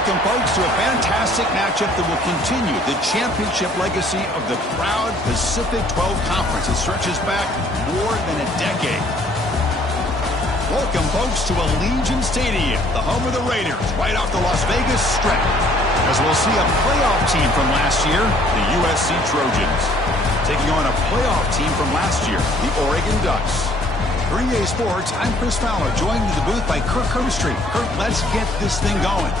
Welcome, folks, to a fantastic matchup that will continue the championship legacy of the proud Pacific 12 Conference. It stretches back more than a decade. Welcome, folks, to Allegiant Stadium, the home of the Raiders, right off the Las Vegas Strip, as we'll see a playoff team from last year, the USC Trojans, taking on a playoff team from last year, the Oregon Ducks. For EA Sports, I'm Chris Fowler, joined in the booth by Kirk Herbstreit. Kirk, let's get this thing going.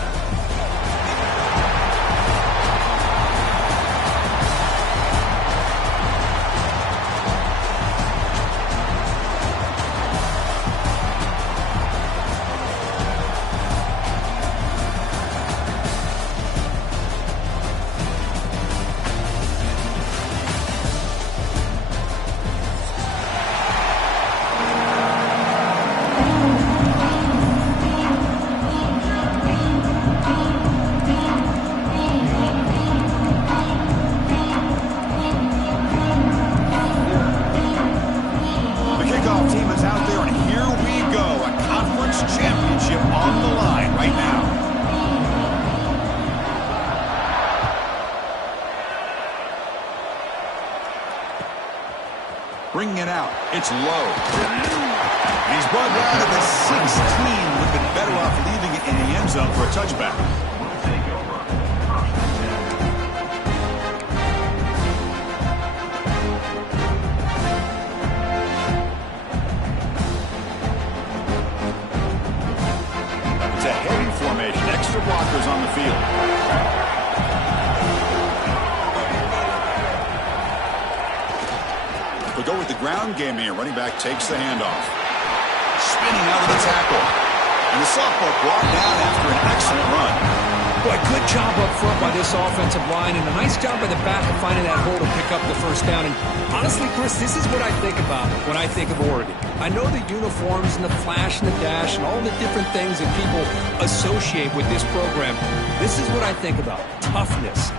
Bringing it out. It's low. He's brought down to the 16. Would have been better off leaving it in the end zone for a touchback. It's a heavy formation. Extra blockers on the field. We'll go with the ground game here. Running back takes the handoff. Spinning out of the tackle. And the sophomore brought down after an excellent run. Boy, good job up front by this offensive line, and a nice job by the back of finding that hole to pick up the first down. And honestly, Chris, this is what I think about when I think of Oregon. I know the uniforms and the flash and the dash and all the different things that people associate with this program. This is what I think about. Toughness,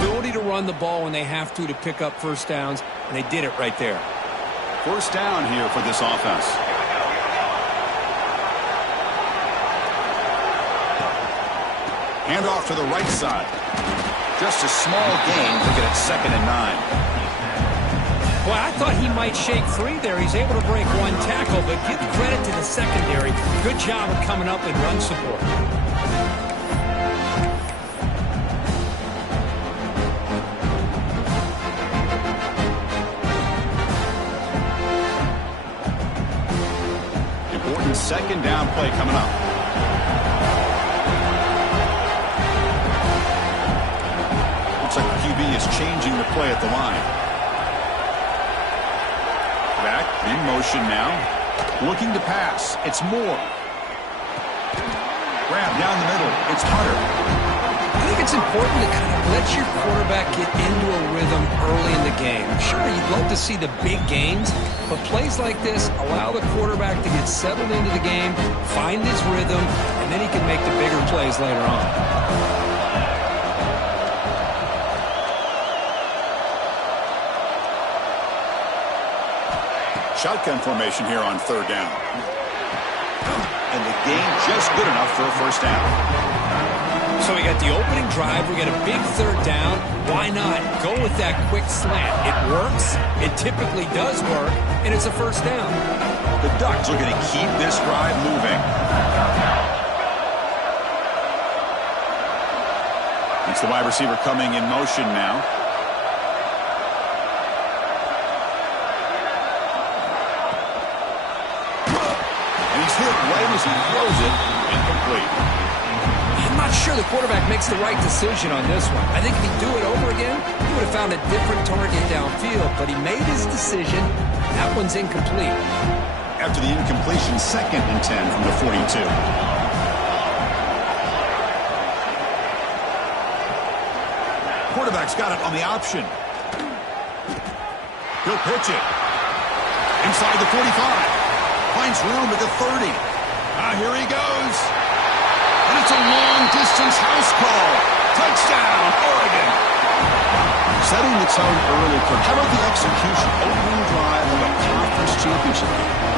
ability to run the ball when they have to pick up first downs, and they did it right there. First down here for this offense. Hand off to the right side. Just a small gain. Look at it, 2nd and 9. Boy, I thought he might shake free there. He's able to break one tackle, but give credit to the secondary. Good job of coming up and run support. Important 2nd down play coming up. Looks like the QB is changing the play at the line. Back in motion now. Looking to pass. It's Moore. Grab down the middle. It's Hunter. I think it's important to kind of let your quarterback get into a rhythm early in the game. Sure, you'd love to see the big gains, but plays like this allow the quarterback to get settled into the game, find his rhythm, and then he can make the bigger plays later on. Shotgun formation here on 3rd down. And the gain just good enough for a first down. So we got the opening drive. We got a big 3rd down. Why not go with that quick slant? It works. It typically does work. And it's a first down. The Ducks are going to keep this drive moving. It's the wide receiver coming in motion now. Hit right as he throws it, incomplete. I'm not sure the quarterback makes the right decision on this one. I think if he'd do it over again, he would have found a different target downfield, but he made his decision. That one's incomplete. After the incompletion, 2nd and 10 from the 42. Quarterback's got it on the option. He'll pitch it. Inside the 45. Finds room at the 30. Here he goes. And it's a long-distance house call. Touchdown, Oregon. Setting the tone early. How about the execution? Opening drive of a conference championship.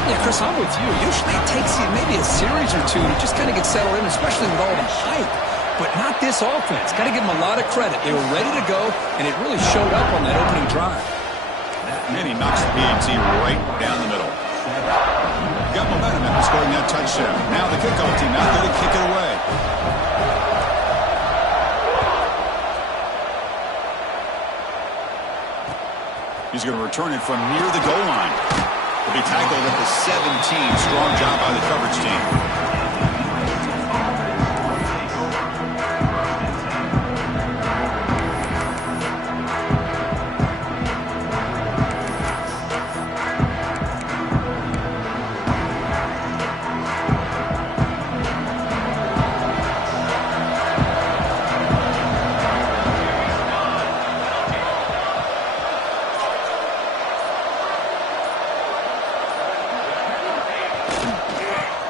Yeah, Chris, I'm with you. Usually it takes you maybe a series or two to just kind of get settled in, especially with all the hype. but not this offense. Got to give them a lot of credit. They were ready to go, and it really showed up on that opening drive. And he knocks the PAT right down the middle. Got momentum after scoring that touchdown. Now the kickoff team out there to kick it away. He's going to return it from near the goal line. He'll be tackled at the 17. Strong job by the coverage team.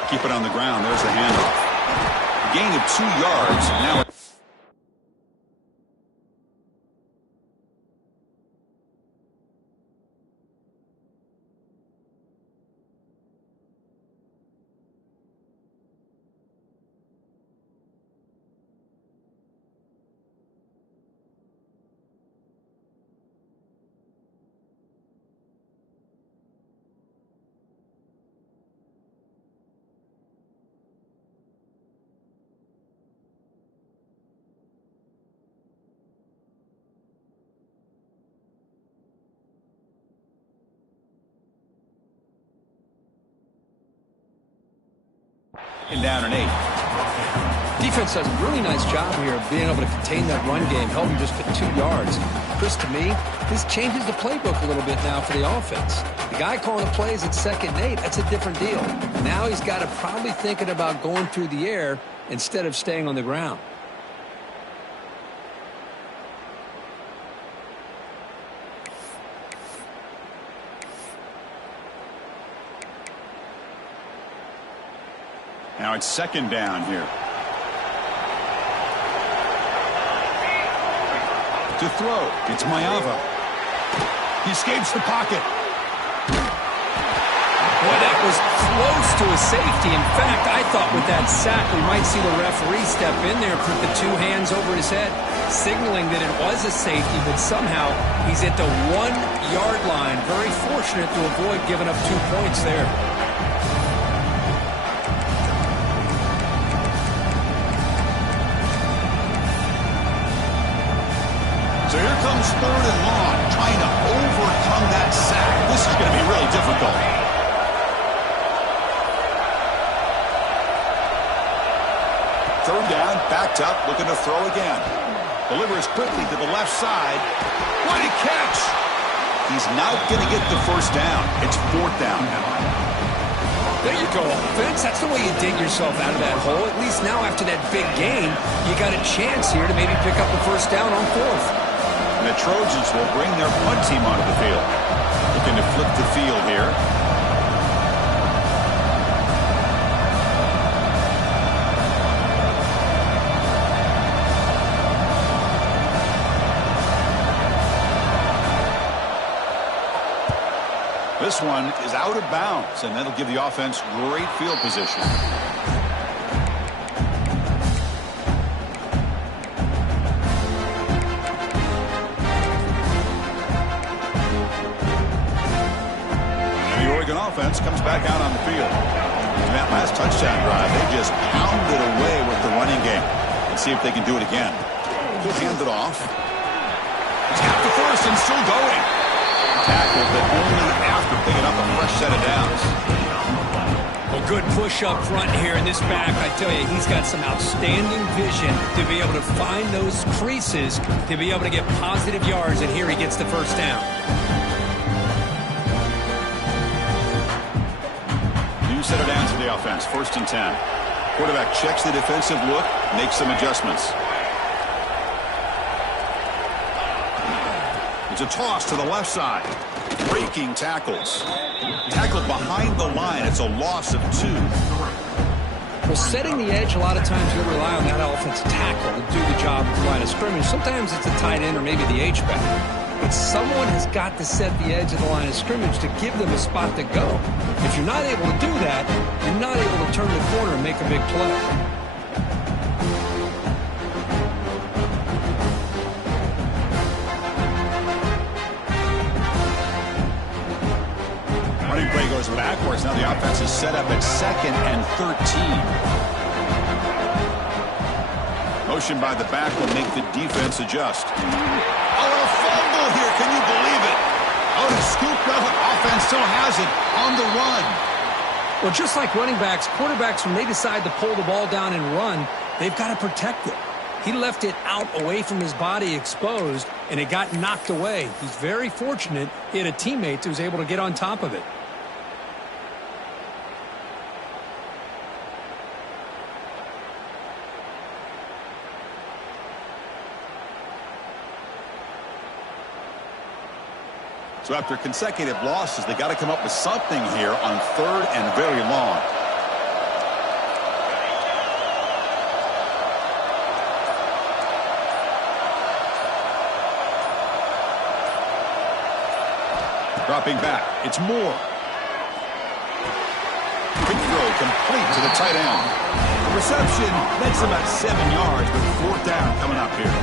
Keep it on the ground. There's the handoff. Gain of 2 yards. Now down an 8. Defense does a really nice job here of being able to contain that run game, help them just get 2 yards. Chris, to me, this changes the playbook a little bit now for the offense. The guy calling the plays at 2nd and 8, that's a different deal. Now he's got to probably thinking about going through the air instead of staying on the ground. Now it's 2nd down here. To throw, it's Mayava. He escapes the pocket. Boy, that was close to a safety. In fact, I thought with that sack, we might see the referee step in there, put the 2 hands over his head, signaling that it was a safety, but somehow he's at the 1-yard line. Very fortunate to avoid giving up 2 points there. So here comes 3rd and long, trying to overcome that sack. This is going to be really difficult. Third down, backed up, looking to throw again. Delivers quickly to the left side. What a catch! He's not going to get the 1st down. It's 4th down now. There you go, offense. That's the way you dig yourself out of that hole. At least now after that big gain, you got a chance here to maybe pick up the 1st down on 4th. And the Trojans will bring their punt team onto the field. Looking to flip the field here. This one is out of bounds, and that'll give the offense great field position. Offense comes back out on the field. In that last touchdown drive, they just pounded away with the running game. Let's see if they can do it again. He'll hand it off. He's got the 1st and still going. Tackled, but only after picking up a fresh set of downs. Well, good push up front here in this back. I tell you, he's got some outstanding vision to be able to find those creases, to be able to get positive yards, and here he gets the 1st down. Set it down to the offense. 1st and 10. Quarterback checks the defensive look, makes some adjustments. It's a toss to the left side. Breaking tackles. Tackled behind the line. It's a loss of 2. Well, setting the edge, a lot of times you rely on that offensive tackle to do the job at the line of scrimmage. Sometimes it's a tight end or maybe the H-back. But someone has got to set the edge of the line of scrimmage to give them a spot to go. If you're not able to do that, you're not able to turn the corner and make a big play. goes backwards. Now the offense is set up at 2nd and 13. Motion by the back will make the defense adjust. Oh, a fumble here. Can you believe it? Oh, he scooped up. Offense still has it on the run. Well, just like running backs, quarterbacks, when they decide to pull the ball down and run, they've got to protect it. He left it out away from his body exposed, and it got knocked away. He's very fortunate he had a teammate who was able to get on top of it. So after consecutive losses, they got to come up with something here on 3rd and very long. Dropping back, it's Moore. Quick throw complete to the tight end. The reception, that's about 7 yards, but 4th down coming up here.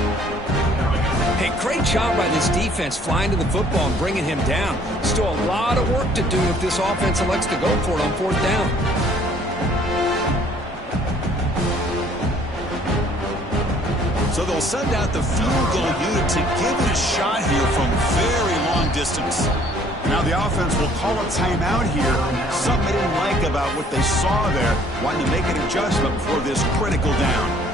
Hey, great job by this defense flying to the football and bringing him down. Still a lot of work to do if this offense elects to go for it on 4th down. So they'll send out the field goal unit to give it a shot here from very long distance. Now the offense will call a timeout here. Something they didn't like about what they saw there. Wanting to make an adjustment before this critical down.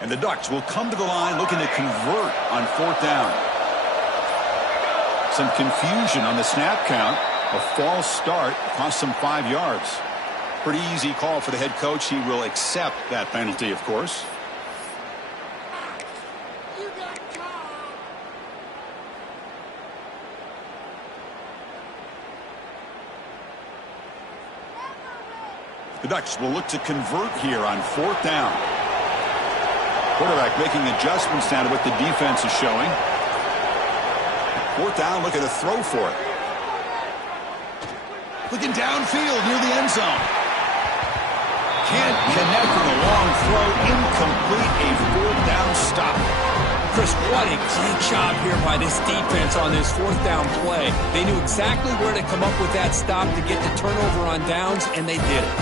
And the Ducks will come to the line looking to convert on 4th down. Some confusion on the snap count. A false start cost them 5 yards. Pretty easy call for the head coach. He will accept that penalty, of course. The Ducks will look to convert here on 4th down. Quarterback making adjustments down to what the defense is showing. 4th down, look at a throw for it. Looking downfield near the end zone. Can't connect with a long throw. Incomplete, a 4th down stop. Chris, what a great job here by this defense on this 4th down play. They knew exactly where to come up with that stop to get the turnover on downs, and they did it.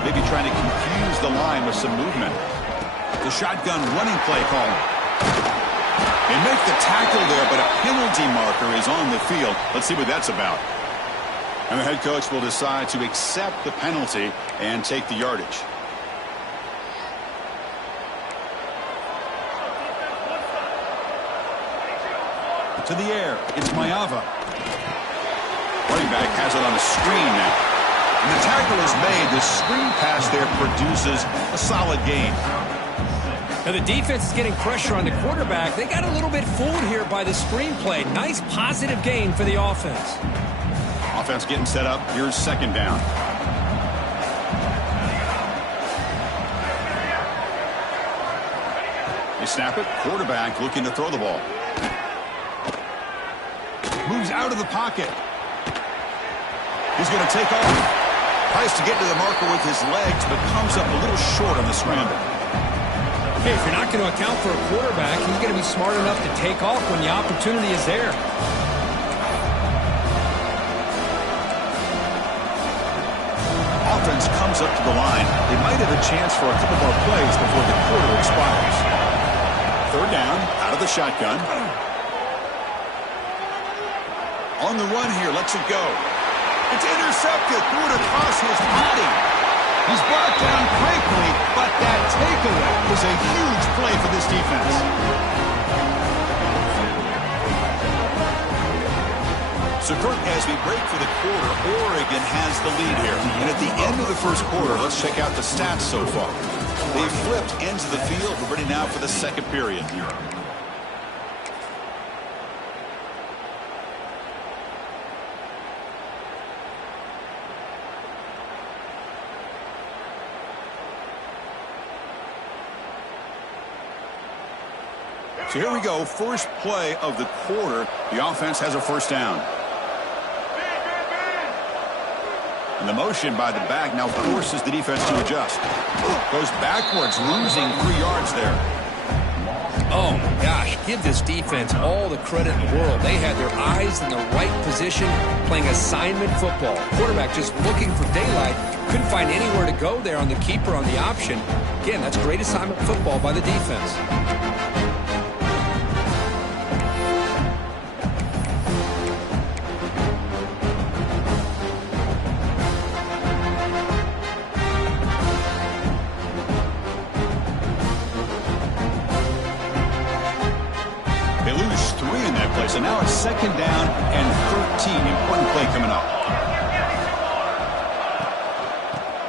Maybe trying to confuse the line with some movement. The shotgun running play call. They make the tackle there, but a penalty marker is on the field. Let's see what that's about. And the head coach will decide to accept the penalty and take the yardage. To the air, it's Mayava. Running back has it on a screen now. And the tackle is made. The screen pass there produces a solid gain. Now the defense is getting pressure on the quarterback. They got a little bit fooled here by the screen play. Nice positive gain for the offense. Offense getting set up. Here's 2nd down. They snap it. Quarterback looking to throw the ball. Moves out of the pocket. He's going to take off. Tries to get to the marker with his legs, but comes up a little short on the scramble. Hey, if you're not going to account for a quarterback, he's going to be smart enough to take off when the opportunity is there. Offense comes up to the line. They might have a chance for a couple more plays before the quarter expires. 3rd down, out of the shotgun. On the run here, lets it go. It's intercepted, threw it across his body. He's brought down quickly, but that takeaway is a huge play for this defense. So, Kirk, as we break for the quarter, Oregon has the lead here. And at the end of the first quarter, let's check out the stats so far. They've flipped ends of the field. We're ready now for the 2nd period. So here we go, first play of the quarter. The offense has a first down. And the motion by the back now forces the defense to adjust. Goes backwards, losing 3 yards there. Oh, my gosh, give this defense all the credit in the world. They had their eyes in the right position, playing assignment football. Quarterback just looking for daylight. Couldn't find anywhere to go there on the keeper on the option. Again, that's great assignment football by the defense. So now it's second down and 13. Important play coming up.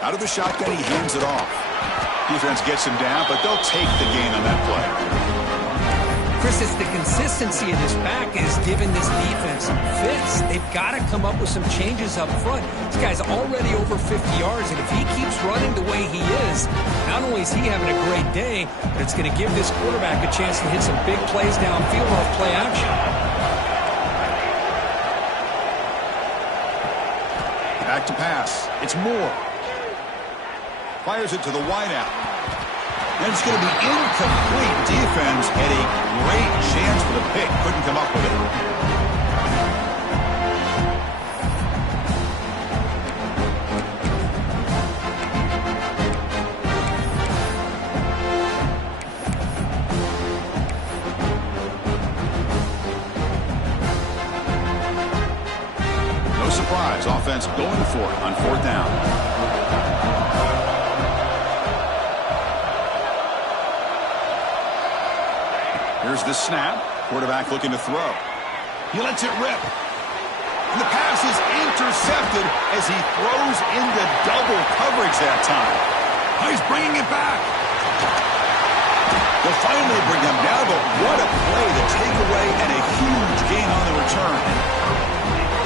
Out of the shotgun, he hands it off. Defense gets him down, but they'll take the gain on that play. Chris, it's the consistency of this back is giving this defense some fits. They've got to come up with some changes up front. This guy's already over 50 yards, and if he keeps running the way he is, not only is he having a great day, but it's going to give this quarterback a chance to hit some big plays downfield off play action. Back to pass. It's Moore. Fires it to the wideout. And it's going to be incomplete. Defense had a great chance for the pick. Couldn't come up with it. No surprise. Offense going for it on fourth down. Here's the snap. Quarterback looking to throw. He lets it rip. And the pass is intercepted as he throws into double coverage that time. Oh, he's bringing it back. They'll finally bring him down, but what a play, the takeaway, and a huge gain on the return.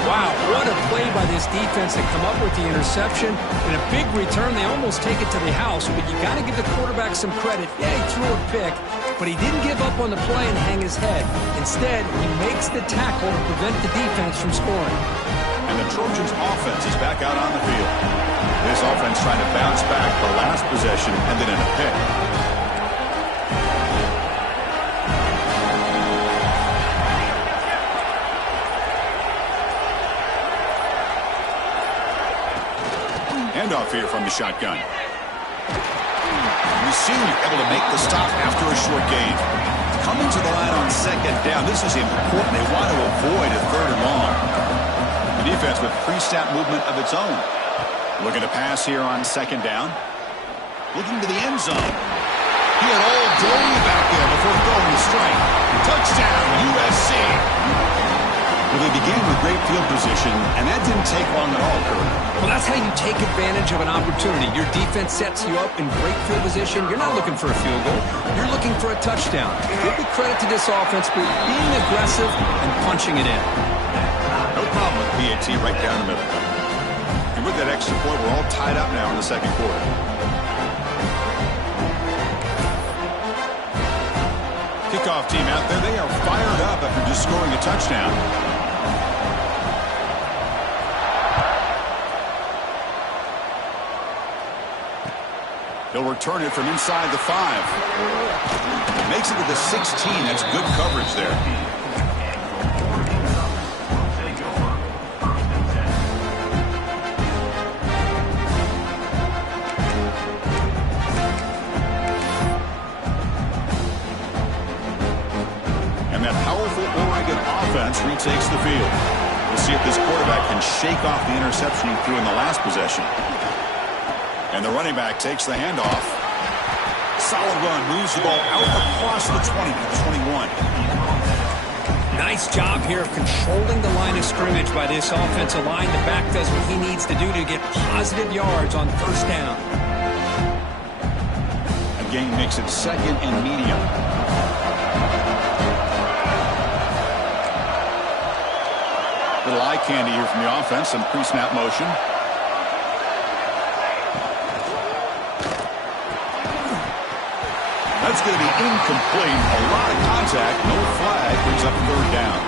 Wow, what a play by this defense to come up with the interception. And a big return, they almost take it to the house, but you got to give the quarterback some credit. Yeah, he threw a pick, but he didn't give up on the play and hang his head. Instead, he makes the tackle to prevent the defense from scoring. And the Trojans' offense is back out on the field. This offense trying to bounce back the last possession and then in a pick. Handoff here from the shotgun. Senior able to make the stop after a short gain. Coming to the line on second down. This is important. They want to avoid a third and long. The defense with pre-snap movement of its own. Looking to pass here on second down. Looking to the end zone. He had all day back there before throwing the strike. Touchdown, USC. Well, they began with great field position, and that didn't take long at all, Kurt. Well, that's how you take advantage of an opportunity. Your defense sets you up in great field position. You're not looking for a field goal. You're looking for a touchdown. Give the credit to this offense for being aggressive and punching it in. No problem with PAT right down the middle. And with that extra point, we're all tied up now in the second quarter. Kickoff team out there. They are fired up after just scoring a touchdown. He'll return it from inside the 5. Makes it to the 16. That's good coverage there. And that powerful Oregon offense retakes the field. We'll see if this quarterback can shake off the interception he threw in the last possession. And the running back takes the handoff. Solid run, moves the ball out across the 20 to the 21. Nice job here of controlling the line of scrimmage by this offensive line. The back does what he needs to do to get positive yards on first down. Again, makes it second and medium. Little eye candy here from the offense, some pre-snap motion. That's going to be incomplete. A lot of contact. No flag. Brings up third down.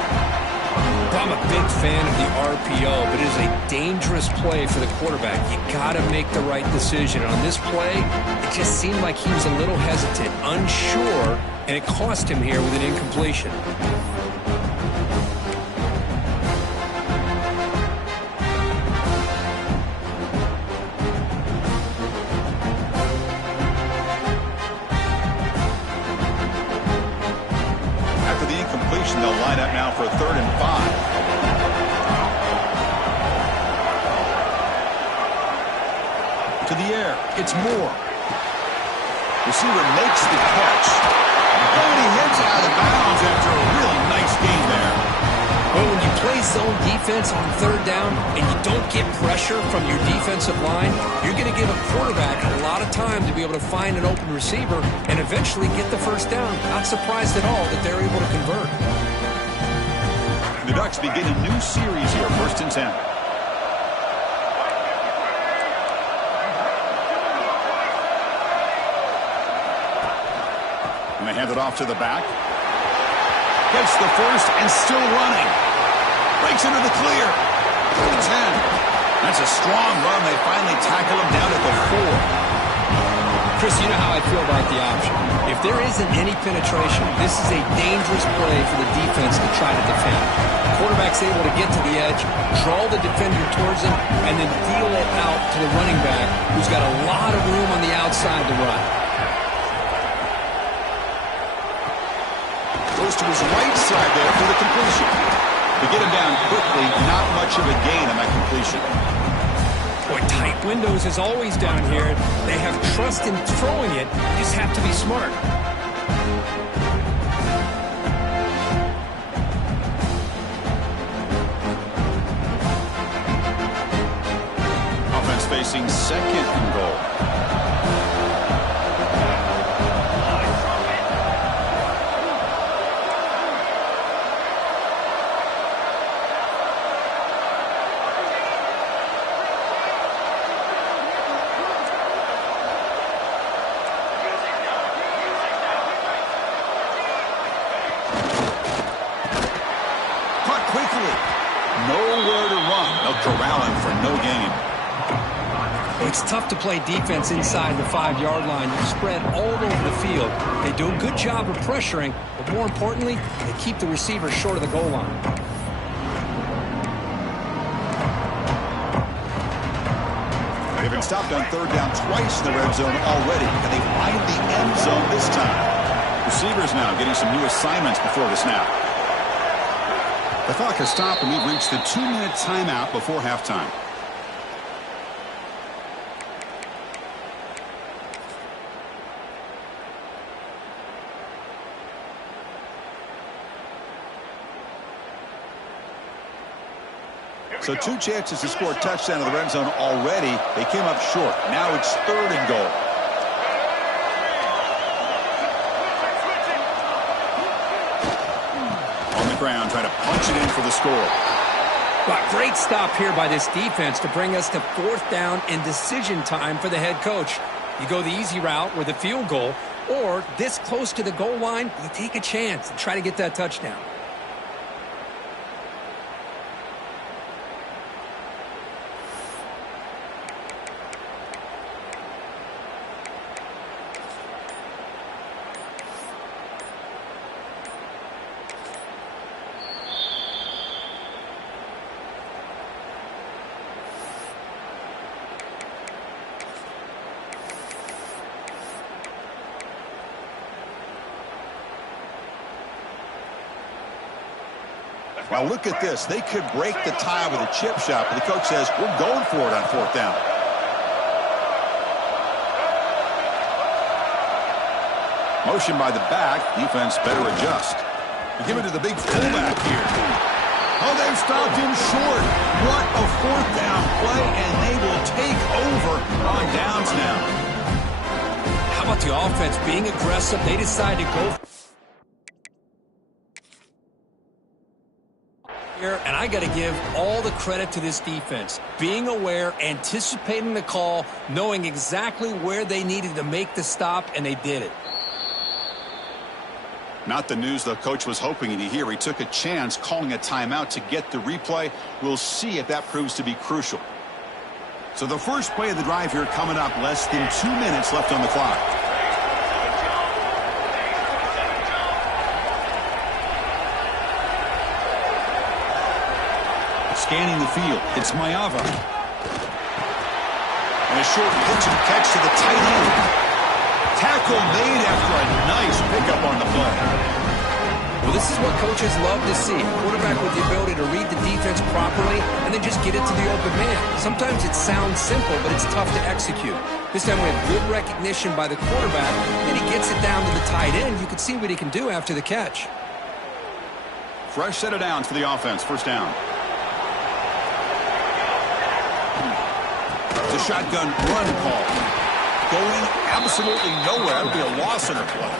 I'm a big fan of the RPO, but it is a dangerous play for the quarterback. You got to make the right decision. On this play, it just seemed like he was a little hesitant, unsure, and it cost him here with an incompletion. They'll line up now for a 3rd and 5. To the air. It's Moore. Receiver makes the catch. And he hits out of bounds after a really nice gain there. Well, when you play zone defense on 3rd down and you don't get pressure from your defensive line, you're going to give a quarterback a lot of time to be able to find an open receiver and eventually get the 1st down. Not surprised at all that they're able to convert. The Ducks begin a new series here, 1st and 10. And they hand it off to the back. Gets the first and still running. Breaks into the clear. To the 10. That's a strong run. They finally tackle him down at the 4. Chris, you know how I feel about the option. If there isn't any penetration, this is a dangerous play for the defense to try to defend. The quarterback's able to get to the edge, draw the defender towards him, and then deal it out to the running back, who's got a lot of room on the outside to run. Goes to his right side there for the completion. To get him down quickly, not much of a gain on that completion. Boy, tight windows is always down here. They have trust in throwing it. You just have to be smart. Offense facing 2nd and goal. Nowhere to run. They'll corral him for no gain. It's tough to play defense inside the 5-yard line. You're spread all over the field. They do a good job of pressuring, but more importantly, they keep the receiver short of the goal line. They've been stopped on 3rd down twice in the red zone already, and they find the end zone this time. Receivers now getting some new assignments before the snap. The clock has stopped, and we've reached the 2-minute timeout before halftime. So 2 chances to score a touchdown in the red zone already. They came up short. Now it's 3rd and goal. Ground, trying to punch it in for the score. Well, great stop here by this defense to bring us to 4th down and decision time for the head coach. You go the easy route with a field goal, or this close to the goal line, you take a chance and try to get that touchdown. Now look at this. They could break the tie with a chip shot, but the coach says, we're going for it on 4th down. Motion by the back. Defense better adjust. You give it to the big fullback here. Oh, they've stopped him short. What a 4th down play, and they will take over on downs now. How about the offense being aggressive? They decide to go here, and I got to give all the credit to this defense. Being aware, anticipating the call, knowing exactly where they needed to make the stop, and they did it. Not the news the coach was hoping to hear. He took a chance calling a timeout to get the replay. We'll see if that proves to be crucial. So the first play of the drive here coming up. Less than 2 minutes left on the clock. Scanning the field. It's Mayava. And a short pitch and catch to the tight end. Tackle made after a nice pickup on the play. Well, this is what coaches love to see. A quarterback with the ability to read the defense properly and then just get it to the open man. Sometimes it sounds simple, but it's tough to execute. This time we have good recognition by the quarterback, and he gets it down to the tight end. You can see what he can do after the catch. Fresh set of downs for the offense. First down. It's a shotgun run call. Going absolutely nowhere. That would be a loss in the play.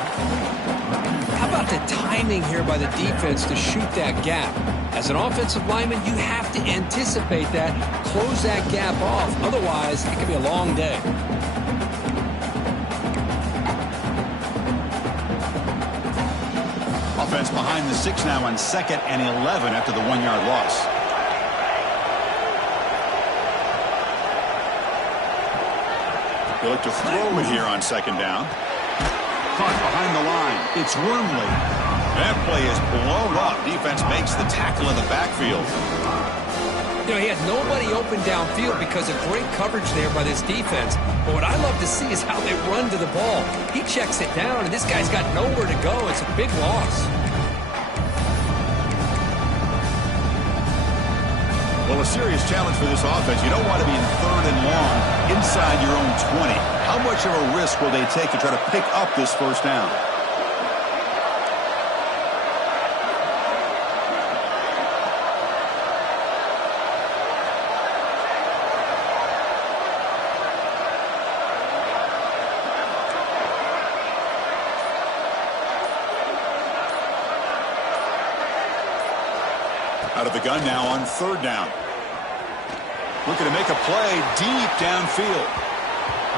How about the timing here by the defense to shoot that gap? As an offensive lineman, you have to anticipate that, close that gap off. Otherwise, it could be a long day. Offense behind the 6 now on 2nd and 11 after the 1-yard loss. They look to throw it here on 2nd down. Caught behind the line. It's Wormley. That play is blown up. Defense makes the tackle in the backfield. You know, he had nobody open downfield because of great coverage there by this defense. But what I love to see is how they run to the ball. He checks it down, and this guy's got nowhere to go. It's a big loss. Well, a serious challenge for this offense. You don't want to be in 3rd and long inside your own 20. How much of a risk will they take to try to pick up this first down? Out of the gun now on 3rd down. Looking to make a play deep downfield.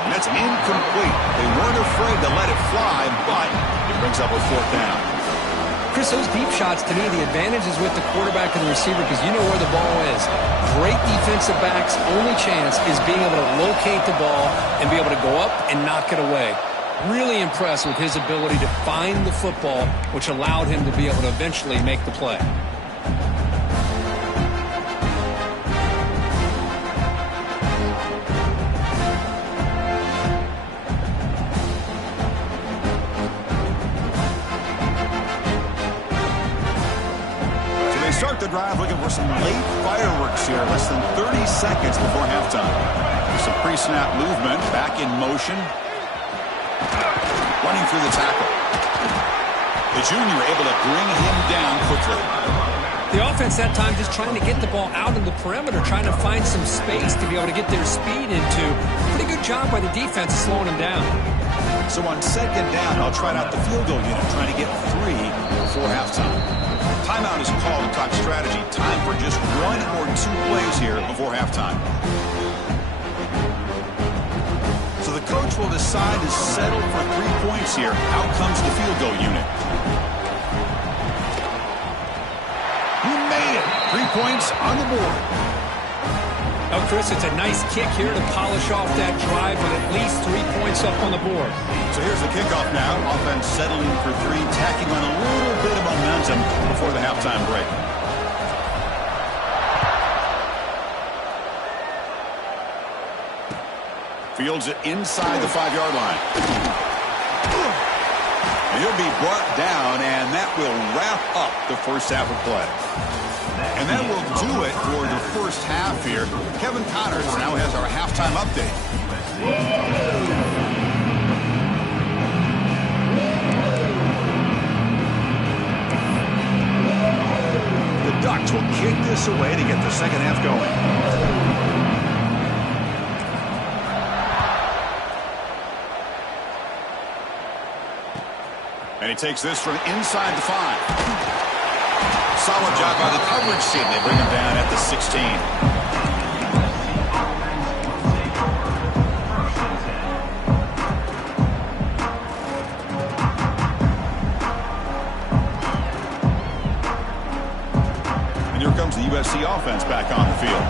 And that's incomplete. They weren't afraid to let it fly, but it brings up a 4th down. Chris, those deep shots, to me, the advantage is with the quarterback and the receiver because you know where the ball is. Great defensive backs' only chance is being able to locate the ball and be able to go up and knock it away. Really impressed with his ability to find the football, which allowed him to be able to eventually make the play. Start the drive looking for some late fireworks here. Less than 30 seconds before halftime. Some pre-snap movement. Back in motion. Running through the tackle. The junior able to bring him down quickly. The offense that time just trying to get the ball out of the perimeter, trying to find some space to be able to get their speed into. Pretty good job by the defense slowing him down. So on 2nd down, I'll try out the field goal unit, trying to get 3 before halftime. Timeout is called to talk strategy. Time for just 1 or 2 plays here before halftime. So the coach will decide to settle for 3 points here. Out comes the field goal unit. He made it. 3 points on the board. Oh, Chris, it's a nice kick here to polish off that drive with at least 3 points up on the board. So here's the kickoff now. Offense settling for 3, tacking on a little bit of momentum before the halftime break. Fields it inside the 5-yard line. And he'll be brought down, and that will wrap up the first half of play. And that will do it for the first half here. Kevin Connors now has our halftime update. The Ducks will kick this away to get the second half going. And he takes this from inside the 5. Solid job by the coverage team. They bring him down at the 16. comes the USC offense back on the field.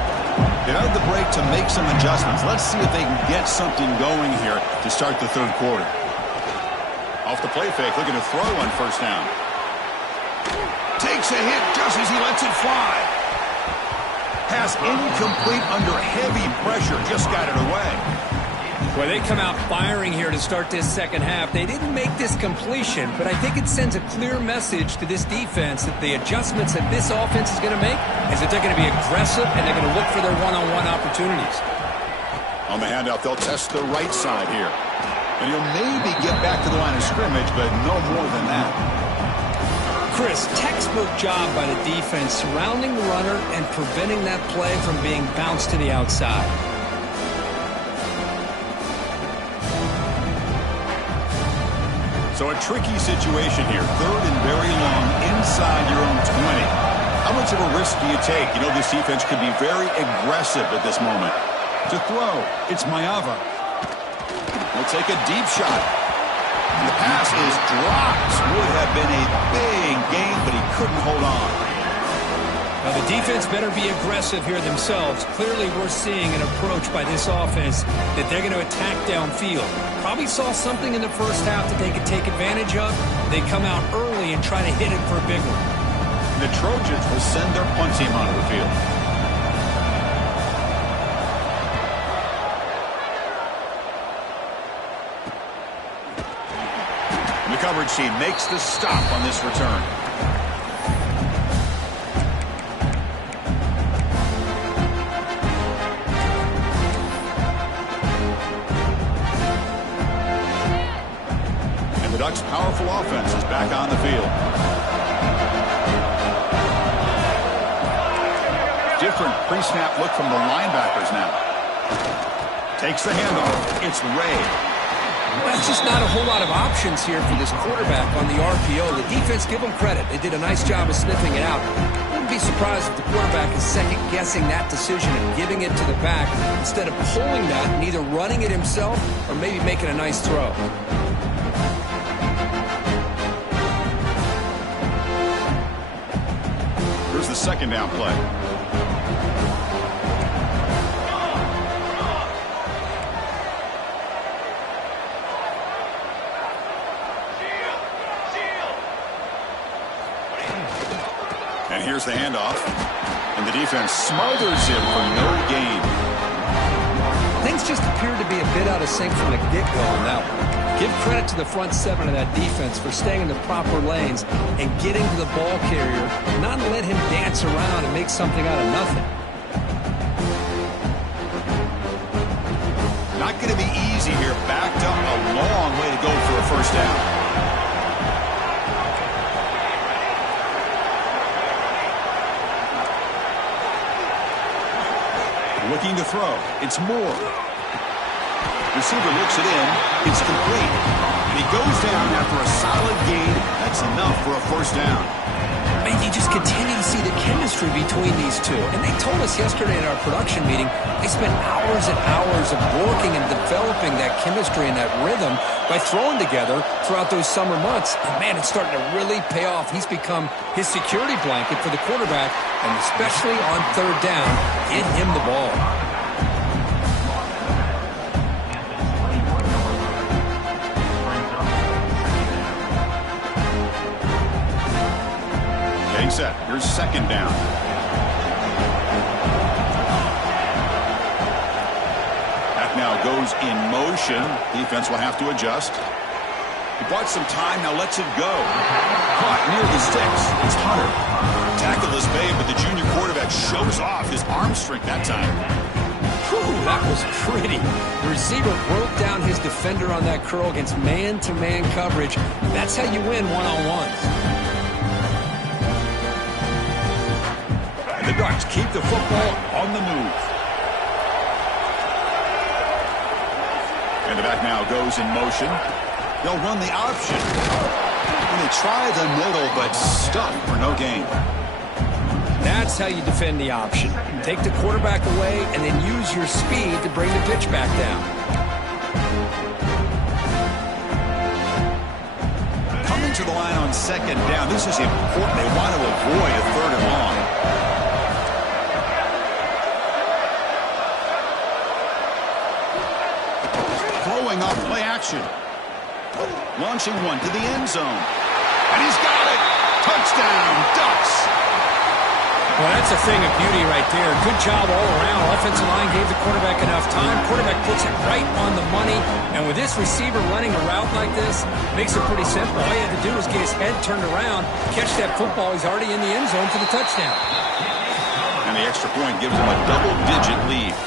They had the break to make some adjustments. Let's see if they can get something going here to start the third quarter. Off the play fake, looking to throw on first down. Takes a hit just as he lets it fly. Pass incomplete under heavy pressure. Just got it away. Well, they come out firing here to start this second half. They didn't make this completion, but I think it sends a clear message to this defense that the adjustments that this offense is going to make is that they're going to be aggressive and they're going to look for their one-on-one opportunities. On the handout, they'll test the right side here. And he'll maybe get back to the line of scrimmage, but no more than that. Chris, textbook job by the defense surrounding the runner and preventing that play from being bounced to the outside. So a tricky situation here. Third and very long inside your own 20. How much of a risk do you take? You know, this defense could be very aggressive at this moment. To throw, it's Mayava. He'll take a deep shot. And the pass is dropped. Would have been a big gain, but he couldn't hold on. Now, the defense better be aggressive here themselves. Clearly, we're seeing an approach by this offense that they're going to attack downfield. Probably saw something in the first half that they could take advantage of. They come out early and try to hit it for a big one. The Trojans will send their punt team onto the field. The coverage team makes the stop on this return. And the Ducks' powerful offense is back on the field. Different pre-snap look from the linebackers now. Takes the handoff. It's Ray. There's just not a whole lot of options here for this quarterback on the RPO. The defense, give them credit. They did a nice job of sniffing it out. Wouldn't be surprised if the quarterback is second-guessing that decision and giving it to the back instead of pulling that and either running it himself or maybe making a nice throw. Here's the second down play. And here's the handoff. And the defense smothers him for no gain. Things just appeared to be a bit out of sync from the get-go on that one. Give credit to the front seven of that defense for staying in the proper lanes and getting to the ball carrier, not let him dance around and make something out of nothing. Not going to be easy here. Backed up a long way to go for a first down. Looking to throw. It's Moore. Receiver looks it in. It's complete. And he goes down after a solid gain. That's enough for a first down. And you just continue to see the chemistry between these two. And they told us yesterday in our production meeting, they spent hours and hours of working and developing that chemistry and that rhythm by throwing together throughout those summer months. And, man, it's starting to really pay off. He's become his security blanket for the quarterback, and especially on third down, get him the ball. Getting set. Here's second down. Back now goes in motion. Defense will have to adjust. He bought some time, now lets it go. Caught near the sticks. It's Hunter. Tackle is made, but the junior quarterback shows off his arm strength that time. Whew, that was pretty. The receiver broke down his defender on that curl against man-to-man coverage. That's how you win one-on-ones. And the Ducks keep the football on the move. And the back now goes in motion. They'll run the option. And they try the middle, but stuck for no gain. That's how you defend the option. Take the quarterback away and then use your speed to bring the pitch back down. Coming to the line on second down. This is important. They want to avoid a third and long. Showing off play action. Launching one to the end zone. And he's got it. Touchdown, Ducks. Well, that's a thing of beauty right there. Good job all around. Offensive line gave the quarterback enough time. Quarterback puts it right on the money. And with this receiver running a route like this, makes it pretty simple. All you had to do was get his head turned around, catch that football. He's already in the end zone for the touchdown. And the extra point gives him a double-digit lead.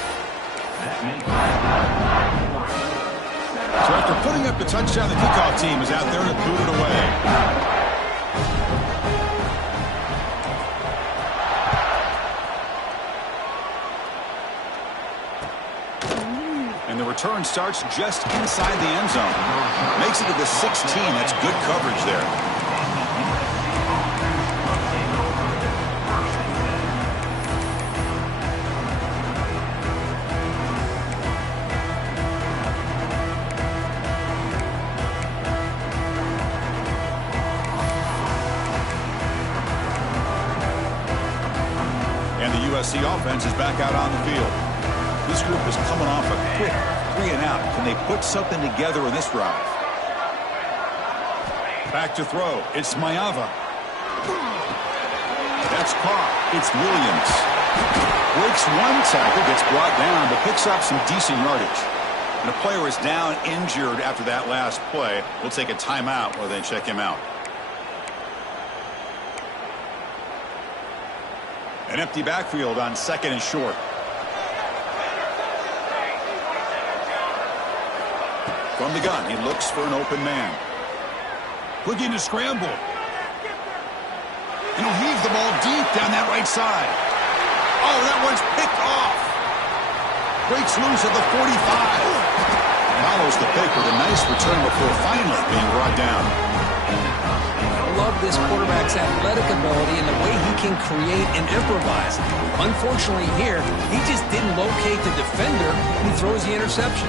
So after putting up the touchdown, the kickoff team is out there to boot it away. And the return starts just inside the end zone. Makes it to the 16. That's good coverage there. And the USC offense is back out on the field. This group is coming off a quick 3-and-out. Can they put something together in this drive? Back to throw. It's Mayava. That's caught. It's Williams. Breaks one tackle, gets brought down, but picks up some decent yardage. And the player is down injured after that last play. We'll take a timeout while they check him out. An empty backfield on 2nd and short. From the gun, he looks for an open man. Looking to scramble. And he'll heave the ball deep down that right side. Oh, that one's picked off. Breaks loose at the 45. Follows the pick with a nice return before finally being brought down. I love this quarterback's athletic ability and the way he can create and improvise. Unfortunately here, he just didn't locate the defender and he throws the interception.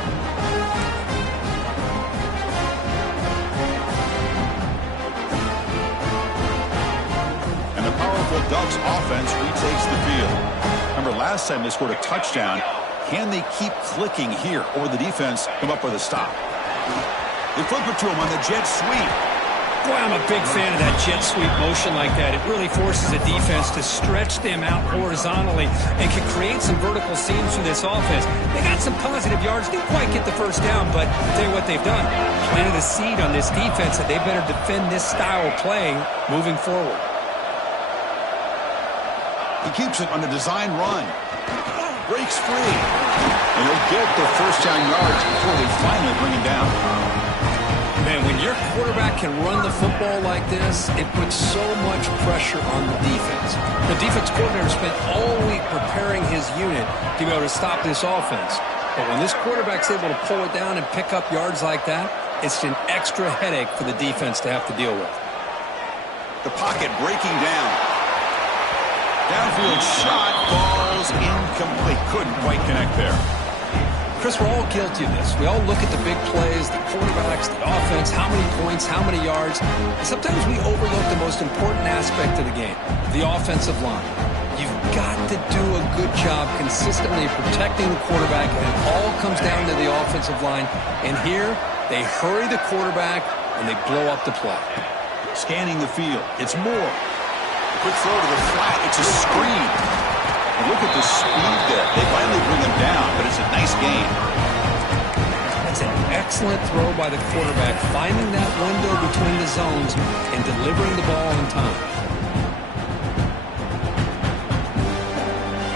Ducks offense retakes the field. Remember last time they scored a touchdown. Can they keep clicking here, or the defense come up with a stop? They flip it to him on the jet sweep. Boy, I'm a big fan of that jet sweep motion like that. It really forces the defense to stretch them out horizontally and can create some vertical seams for this offense. They got some positive yards. Didn't quite get the first down, but I'll tell you what they've done. Planted a seed on this defense that they better defend this style of play moving forward. He keeps it on a design run. Breaks free. And he'll get the first down yards before they finally bring him down. Man, when your quarterback can run the football like this, it puts so much pressure on the defense. The defense coordinator spent all week preparing his unit to be able to stop this offense. But when this quarterback's able to pull it down and pick up yards like that, it's an extra headache for the defense to have to deal with. The pocket breaking down. Downfield shot falls incomplete. Couldn't quite connect there. Chris, we're all guilty of this. We all look at the big plays, the quarterbacks, the offense, how many points, how many yards. And sometimes we overlook the most important aspect of the game, the offensive line. You've got to do a good job consistently protecting the quarterback, and it all comes down to the offensive line. And here, they hurry the quarterback, and they blow up the play. Scanning the field. It's Moore. Quick throw to the flat. It's a screen. And look at the speed there. They finally bring him down, but it's a nice gain. That's an excellent throw by the quarterback, finding that window between the zones and delivering the ball on time.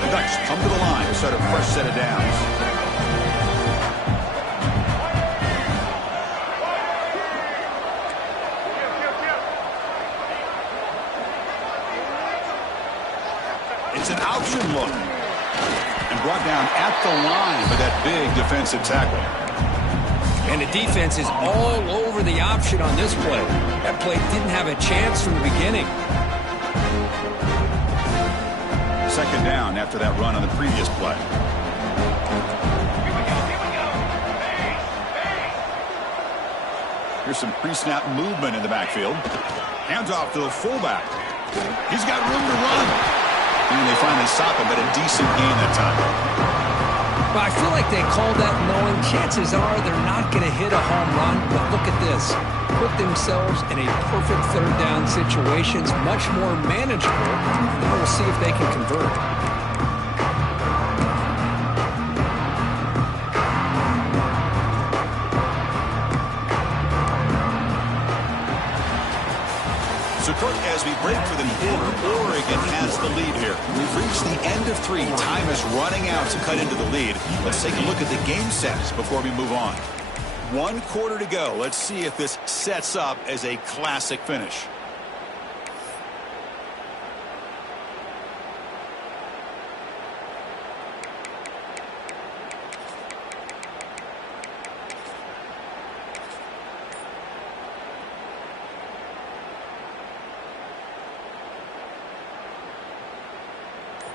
The Ducks come to the line to start a fresh set of downs. It's an option look. And brought down at the line with that big defensive tackle. And the defense is all over the option on this play. That play didn't have a chance from the beginning. Second down after that run on the previous play. Here's some pre-snap movement in the backfield. Hands off to the fullback. He's got room to run. And they finally stop him, but a decent gain that time. Well, I feel like they called that knowing chances are they're not going to hit a home run, but look at this. Put themselves in a perfect third down situation. It's much more manageable, and we'll see if they can convert. So, Kirk, as we break for the quarter, Oregon has the lead here. We've reached the end of 3. Time is running out to cut into the lead. Let's take a look at the game sets before we move on. 1 quarter to go. Let's see if this sets up as a classic finish.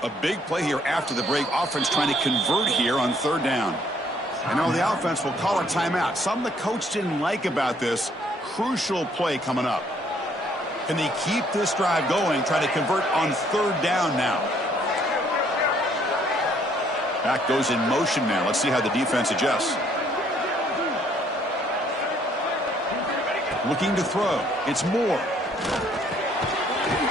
A big play here after the break. Offense trying to convert here on 3rd down. I know the offense will call a timeout. Something the coach didn't like about this. Crucial play coming up. Can they keep this drive going? Try to convert on 3rd down now. Back goes in motion now. Let's see how the defense adjusts. Looking to throw. It's Moore.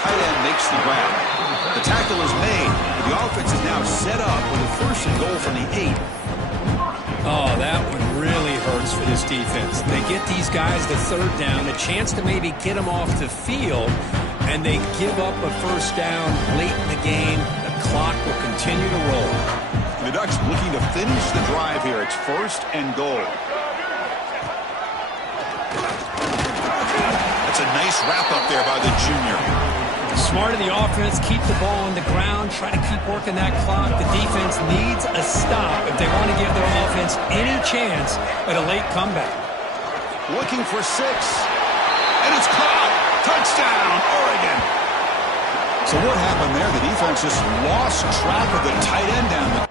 Tight end makes the grab. The tackle is made. The offense is now set up with a 1st and goal from the 8. Oh, that one really hurts for this defense. They get these guys to 3rd down, a chance to maybe get them off the field, and they give up a 1st down late in the game. The clock will continue to roll. The Ducks looking to finish the drive here. It's 1st and goal. That's a nice wrap up there by the junior. Smart of the offense, keep the ball on the ground, try to keep working that clock. The defense needs a stop if they want to give their offense any chance at a late comeback. Looking for 6. And it's caught. Touchdown, Oregon. So what happened there? The defense just lost track of the tight end down there.